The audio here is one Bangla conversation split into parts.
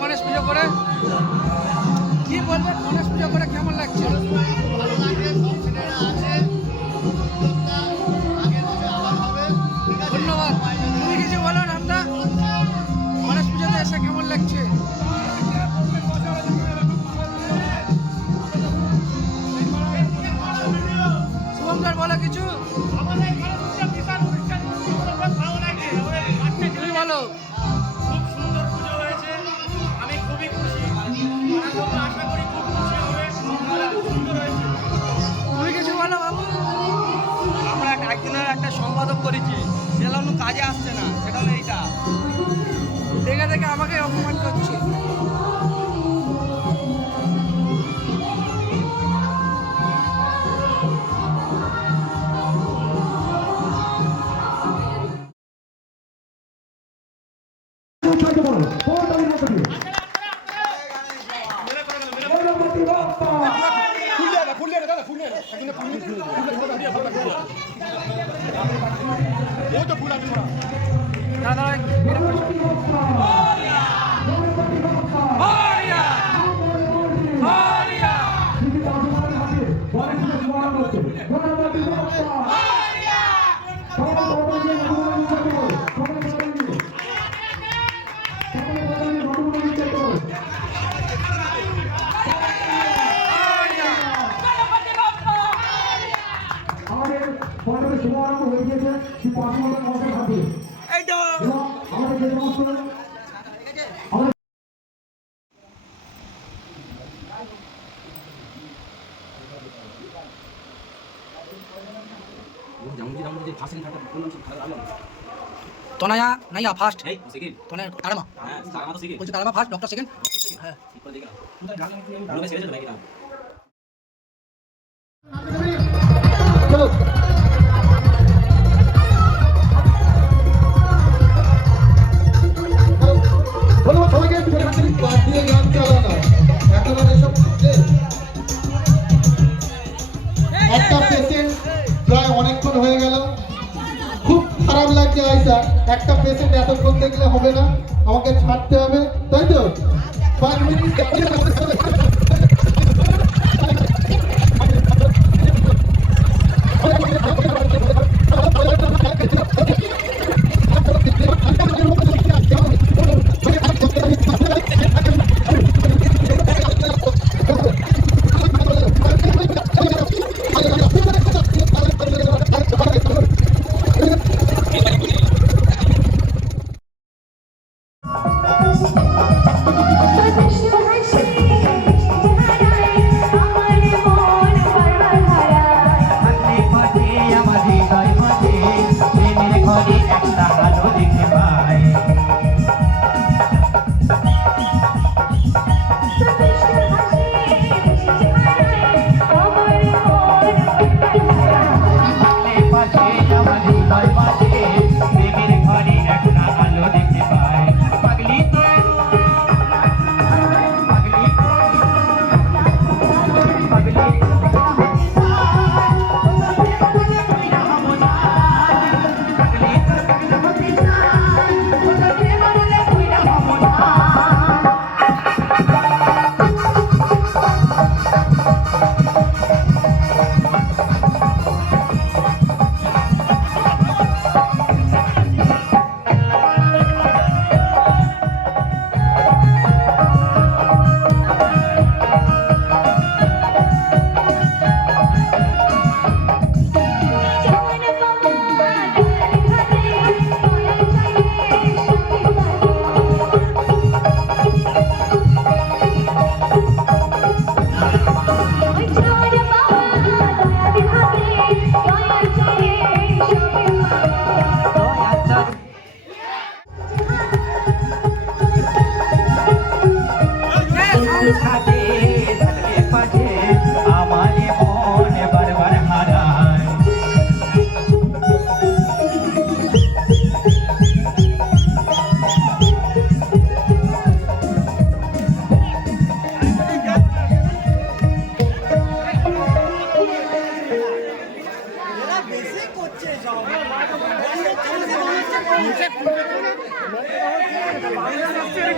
গণেশ পুজো করে কি বলবে? গণেশ পুজো করে কেমন লাগছে? ধন্যবাদ। তুমি কিছু বলো রামদা, গণেশ পুজোতে এসে কেমন লাগছে? শুভঙ্কর বলো কিছু, তুমি বলো। আমরা একদিনের একটা সম্পাদক করেছি, সেটা হলো কাজে আসছে না, সেটা হলো এইটা দেখে দেখে আমাকে অপমান করছে। তনয়া নাইয়া ফার্স্ট তনয়া তারামা বলছে তারামা ফার্স্ট ডক্টর সেকেন্ড। হ্যাঁ চলো একটা পেশেন্ট প্রায় অনেকক্ষণ হয়ে গেল, খুব খারাপ লাগছে আয়সা। একটা পেশেন্ট এতক্ষণ দেখলে হবে না, আমাকে ছাড়তে হবে, তাই তো 5 মিনিট।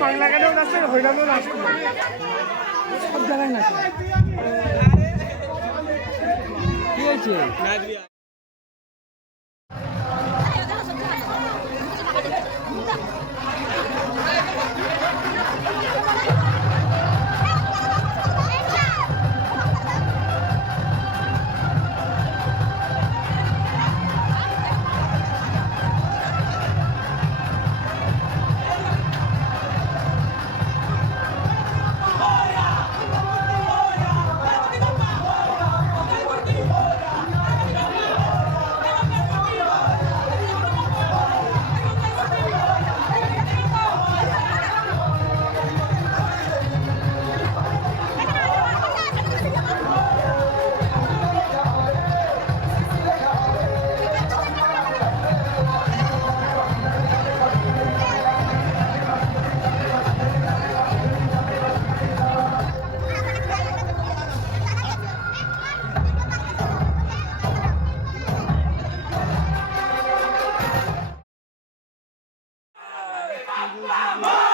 বাংলা গানেও নাচছে হইলামও নাচছে সব জায়গায় নাচে কি হয়েছে Mama!